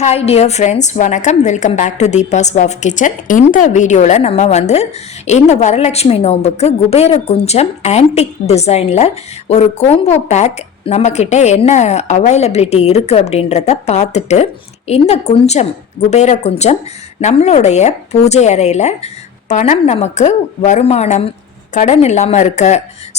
Hi dear friends, வணக்கம். Welcome back to Deepa's wow kitchen. இந்த வீடியோவில் நம்ம இந்த வரலட்சுமி நோம்புக்கு குபேர குஞ்சம் ஆன்டிக் டிசைனில் ஒரு கோம்போ பேக் நம்மக்கிட்ட என்ன அவைலபிலிட்டி இருக்குது அப்படின்றத பார்த்துட்டு, இந்த குஞ்சம் குபேர குஞ்சம் நம்மளுடைய பூஜை அறையில் பணம், நமக்கு வருமானம், கடன் இல்லாமல் இருக்க,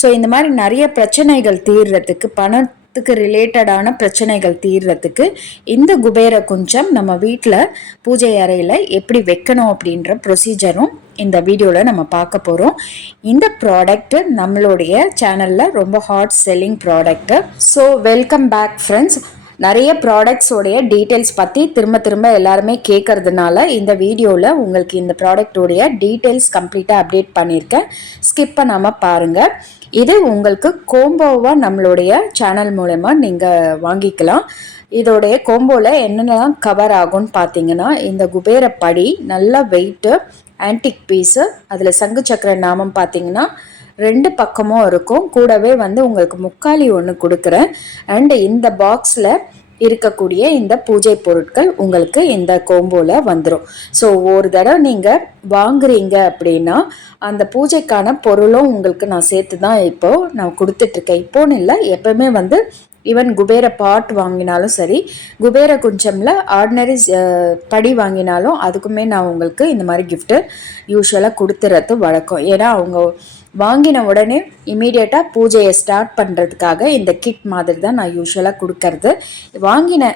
ஸோ இந்த மாதிரி நிறைய பிரச்சனைகள் தீர்றதுக்கு, பணத்துக்கு ரிலேட்டடான பிரச்சனைகள் தீர்றதுக்கு இந்த குபேர குஞ்சம் நம்ம வீட்டில் பூஜை அறையில் எப்படி வைக்கணும் அப்படின்ற ப்ரொசீஜரும் இந்த வீடியோவில் நம்ம பார்க்க போகிறோம். இந்த ப்ராடக்ட் நம்மளுடைய சேனலில் ரொம்ப hot selling product. So welcome back friends. நிறைய ப்ராடக்ட்ஸோடைய டீட்டெயில்ஸ் பற்றி திரும்ப எல்லாருமே கேட்கறதுனால இந்த வீடியோவில் உங்களுக்கு இந்த ப்ராடக்டோடைய டீட்டெயில்ஸ் கம்ப்ளீட்டாக அப்டேட் பண்ணியிருக்கேன். ஸ்கிப் பண்ணாமல் பாருங்கள். இது உங்களுக்கு கோம்போவாக நம்மளுடைய சேனல் மூலமா நீங்கள் வாங்கிக்கலாம். இதோடைய கோம்போவில் என்னென்னலாம் கவர் ஆகும்னு பார்த்தீங்கன்னா, இந்த குபேர படி நல்ல வெயிட்டு ஆன்டிக் பீஸு, அதில் சங்கு சக்கர நாமம் பார்த்தீங்கன்னா 2 பக்கமும் இருக்கும். கூடவே உங்களுக்கு முக்காலி ஒன்று கொடுக்குறேன். அண்டு இந்த பாக்ஸில் இருக்கக்கூடிய இந்த பூஜை பொருட்கள் உங்களுக்கு இந்த கோம்போவில் வந்துடும். ஸோ ஒரு தடவை நீங்கள் வாங்குறீங்க அப்படின்னா அந்த பூஜைக்கான பொருளும் உங்களுக்கு நான் சேர்த்து தான் இப்போது நான் கொடுத்துட்ருக்கேன். இப்போன்னு இல்லை, எப்போவுமே ஈவன் குபேர பாட் வாங்கினாலும் சரி, குபேர குஞ்சமில் ஆர்டினரி படி வாங்கினாலும் அதுக்குமே நான் உங்களுக்கு இந்த மாதிரி கிஃப்ட்டு யூஸ்வலாக கொடுத்துறது வழக்கம். ஏன்னா அவங்க வாங்கின உடனே இமீடியட்டாக பூஜையை ஸ்டார்ட் பண்ணுறதுக்காக இந்த கிட் மாதிரி தான் நான் யூஸ்வலாக கொடுக்கறது. வாங்கின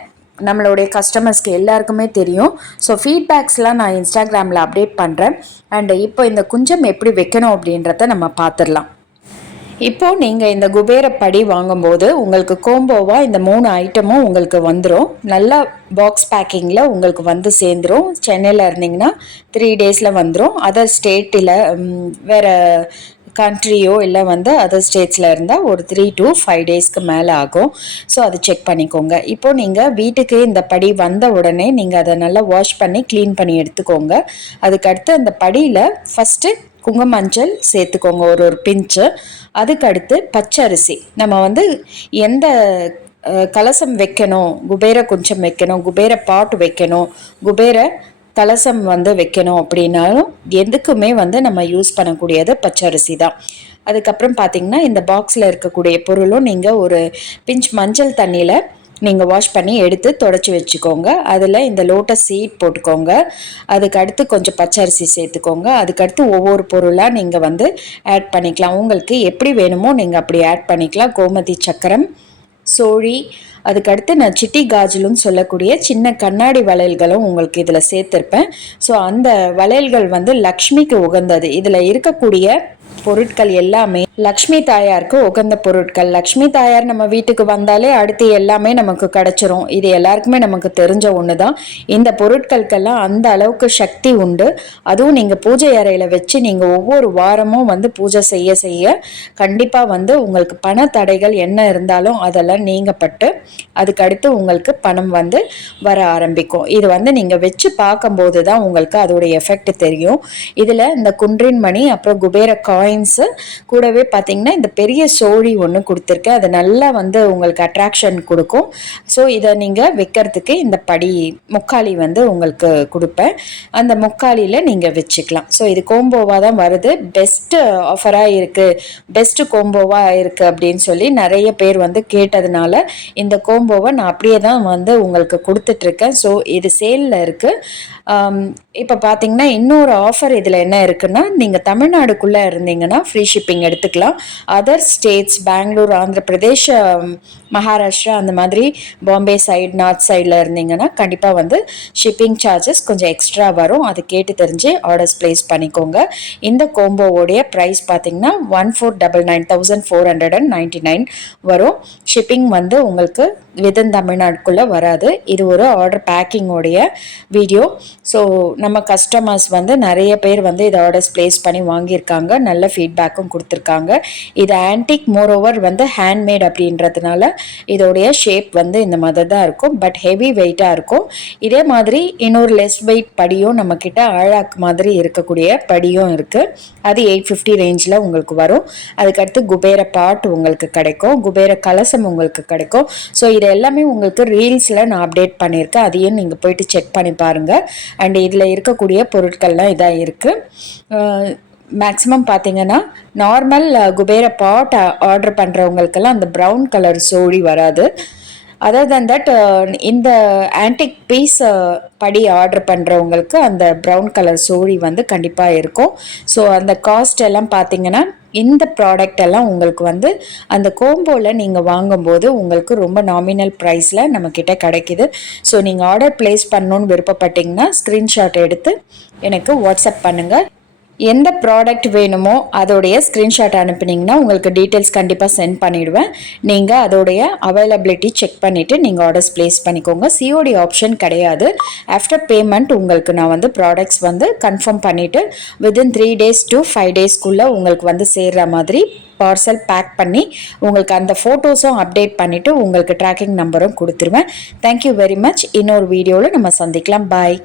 நம்மளுடைய கஸ்டமர்ஸ்க்கு எல்லாருக்குமே தெரியும். ஸோ ஃபீட்பேக்ஸ்லாம் நான் இன்ஸ்டாகிராமில் அப்டேட் பண்ணுறேன். அண்டு இப்போ இந்த குஞ்சம் எப்படி வைக்கணும் அப்படின்றத நம்ம பார்த்துடலாம். இப்போது நீங்கள் இந்த குபேர படி வாங்கும்போது உங்களுக்கு கோம்போவாக இந்த 3 ஐட்டமும் உங்களுக்கு வந்துடும். நல்லா பாக்ஸ் பேக்கிங்கில் உங்களுக்கு சேர்ந்துடும். சென்னையில் இருந்தீங்கன்னா 3 டேஸில் வந்துடும். அதர் ஸ்டேட்டில் வேறு கண்ட்ரியோ இல்லை அதர் ஸ்டேட்ஸில் இருந்தால் ஒரு 3 to 5 டேஸ்க்கு மேலே ஆகும். ஸோ அது செக் பண்ணிக்கோங்க. இப்போது நீங்கள் வீட்டுக்கு இந்த படி வந்த உடனே நீங்கள் அதை நல்லா வாஷ் பண்ணி க்ளீன் பண்ணி எடுத்துக்கோங்க. அதுக்கடுத்து அந்த படியில் ஃபஸ்ட்டு குங்குமஞ்சள் சேர்த்துக்கோங்க, ஒரு பிஞ்சு. அதுக்கடுத்து பச்சரிசி. நம்ம எந்த கலசம் வைக்கணும், குபேர குஞ்சம் வைக்கணும், குபேர பாட் வைக்கணும், குபேர கலசம் வைக்கணும் அப்படின்னாலும் எதுக்குமே நம்ம யூஸ் பண்ணக்கூடியது பச்சரிசி தான். அதுக்கப்புறம் பார்த்தீங்கன்னா இந்த பாக்ஸில் இருக்கக்கூடிய பொருளும் நீங்கள் ஒரு பிஞ்ச் மஞ்சள் தண்ணியில் நீங்கள் வாஷ் பண்ணி எடுத்து தொடச்சி வச்சுக்கோங்க. அதில் இந்த லோட்டஸ் சீட் போட்டுக்கோங்க. அதுக்கடுத்து கொஞ்சம் பச்சரிசி சேர்த்துக்கோங்க. அதுக்கடுத்து ஒவ்வொரு பொருளாக நீங்கள் ஆட் பண்ணிக்கலாம். உங்களுக்கு எப்படி வேணுமோ நீங்கள் அப்படி ஆட் பண்ணிக்கலாம். கோமதி சக்கரம், சோழி, அதுக்கடுத்து நான் சிட்டி காஜலும் சொல்லக்கூடிய சின்ன கண்ணாடி வளையல்களும் உங்களுக்கு இதில் சேர்த்துருப்பேன். ஸோ அந்த வளையல்கள் லக்ஷ்மிக்கு உகந்தது. இதில் இருக்கக்கூடிய பொருட்கள் எல்லாமே லக்ஷ்மி தாயாருக்கு உகந்த பொருட்கள். லக்ஷ்மி தாயார் நம்ம வீட்டுக்கு வந்தாலே அடுத்து எல்லாமே நமக்கு கிடைச்சிரும். இது எல்லாருக்குமே நமக்கு தெரிஞ்ச ஒன்று தான். இந்த பொருட்களுக்கெல்லாம் அந்த அளவுக்கு சக்தி உண்டு. அதுவும் நீங்கள் பூஜை அறையில் வச்சு நீங்கள் ஒவ்வொரு வாரமும் பூஜை செய்ய செய்ய கண்டிப்பாக உங்களுக்கு பண தடைகள் என்ன இருந்தாலும் அதெல்லாம் நீங்கப்பட்டு அதுக்கடுத்து உங்களுக்கு பணம் வர ஆரம்பிக்கும். இது நீங்கள் வச்சு பார்க்கும்போது தான் உங்களுக்கு அதோடைய எஃபெக்ட் தெரியும். இதில் இந்த குன்றின் மணி, அப்புறம் குபேர காயின்ஸு, கூடவே பார்த்தீங்கன்னா இந்த பெரிய சோழி ஒன்று கொடுத்துருக்கேன். அது நல்லா உங்களுக்கு அட்ராக்ஷன் கொடுக்கும். ஸோ இதை நீங்கள் வைக்கிறதுக்கு இந்த படி முக்காலி உங்களுக்கு கொடுப்பேன். அந்த முக்காலியில் நீங்கள் வச்சுக்கலாம். ஸோ இது கோம்போவாக தான் வருது. பெஸ்ட்டு ஆஃபராக இருக்குது, பெஸ்ட்டு கோம்போவாக இருக்குது அப்படின்னு சொல்லி நிறைய பேர் கேட்டதுனால இந்த கோம்போவை நான் அப்படியே தான் உங்களுக்கு கொடுத்துட்ருக்கேன். ஸோ இது சேலில் இருக்குது. இப்போ பார்த்தீங்கன்னா இன்னொரு ஆஃபர் இதில் என்ன இருக்குன்னா, நீங்கள் தமிழ்நாடுக்குள்ளே இருந்தீங்கன்னா ஃப்ரீ ஷிப்பிங் எடுத்துக்கலாம். அதர் ஸ்டேட்ஸ், பெங்களூர், ஆந்திர பிரதேஷ், மகாராஷ்டிரா, அந்த மாதிரி பாம்பே சைடு, நார்த் சைடில் இருந்தீங்கன்னா கண்டிப்பாக ஷிப்பிங் சார்ஜஸ் கொஞ்சம் எக்ஸ்ட்ரா வரும். அது கேட்டு தெரிஞ்சு ஆர்டர்ஸ் ப்ளேஸ் பண்ணிக்கோங்க. இந்த கோம்போவோடைய ப்ரைஸ் பார்த்தீங்கன்னா 1499 வரும். ஷிப்பிங் உங்களுக்கு விதன் தமிழ்நாடுக்குள்ளே வராது. இது ஒரு ஆர்டர் பேக்கிங்கோடைய வீடியோ. ஸோ நம்ம கஸ்டமர்ஸ் நிறைய பேர் இதை ஆர்டர்ஸ் ப்ளேஸ் பண்ணி வாங்கியிருக்காங்க. நல்ல ஃபீட்பேக்கும் கொடுத்துருக்காங்க. இது ஆன்டிக், மோரோவர் ஹேண்ட்மேட் அப்படின்றதுனால இதோடைய ஷேப் இந்த மாதிரி தான் இருக்கும். பட் ஹெவி வெயிட்டாக இருக்கும். இதே மாதிரி இன்னொரு லெஸ் வெயிட் படியும் நம்மக்கிட்ட ஆழாக்கு மாதிரி இருக்கக்கூடிய படியும் இருக்குது. அது 850 ரேஞ்சில் உங்களுக்கு வரும். அதுக்கடுத்து குபேர பாட் உங்களுக்கு கிடைக்கும், குபேர கலசம் உங்களுக்கு கிடைக்கும். ஸோ இது எல்லாமே உங்களுக்கு ரீல்ஸில் நான் அப்டேட் பண்ணியிருக்கேன், அதையும் நீங்கள் போயிட்டு செக் பண்ணி பாருங்கள். அண்ட் இதில் இருக்கக்கூடிய பொருட்கள்லாம் இதாக இருக்குது. மேக்ஸிமம் பார்த்தீங்கன்னா நார்மல் குபேர பாட் ஆர்டர் பண்ணுறவங்களுக்கெல்லாம் அந்த ப்ரௌன் கலர் சோழி வராது. அதர் தன் தட் இந்த ஆன்டிக் பீஸ் படி ஆர்டர் பண்ணுறவங்களுக்கு அந்த ப்ரௌன் கலர் சோழி வந்து கண்டிப்பாக இருக்கும். ஸோ அந்த காஸ்ட் எல்லாம் பார்த்தீங்கன்னா இந்த ப்ராடக்ட் எல்லாம் உங்களுக்கு வந்து அந்த கோம்போவில் நீங்கள் வாங்கும்போது உங்களுக்கு ரொம்ப நாமினல் ப்ரைஸில் நம்மக்கிட்ட கிடைக்கிது. ஸோ நீங்கள் ஆர்டர் ப்ளேஸ் பண்ணணுன்னு விருப்பப்பட்டீங்கன்னா ஸ்க்ரீன்ஷாட் எடுத்து எனக்கு வாட்ஸ்அப் பண்ணுங்கள். எந்த ப்ராடக்ட் வேணுமோ அதோடைய ஸ்க்ரீன்ஷாட் அனுப்புனீங்கன்னா உங்களுக்கு டீட்டெயில்ஸ் கண்டிப்பாக சென்ட் பண்ணிவிடுவேன். நீங்கள் அதோடைய அவைலபிலிட்டி செக் பண்ணிவிட்டு நீங்கள் ஆர்டர்ஸ் ப்ளேஸ் பண்ணிக்கோங்க. சிஓடி ஆப்ஷன் கிடையாது. ஆஃப்டர் பேமெண்ட் உங்களுக்கு நான் வந்து ப்ராடக்ட்ஸ் வந்து கன்ஃபார்ம் பண்ணிவிட்டு வித்தின் 3 days to 5 daysக்குள்ளே உங்களுக்கு வந்து சேர்கிற மாதிரி பார்சல் பேக் பண்ணி உங்களுக்கு அந்த ஃபோட்டோஸும் அப்டேட் பண்ணிவிட்டு உங்களுக்கு ட்ராக்கிங் நம்பரும் கொடுத்துருவேன். Thank you very much. இன்னொரு வீடியோவில் நம்ம சந்திக்கலாம். பாய்.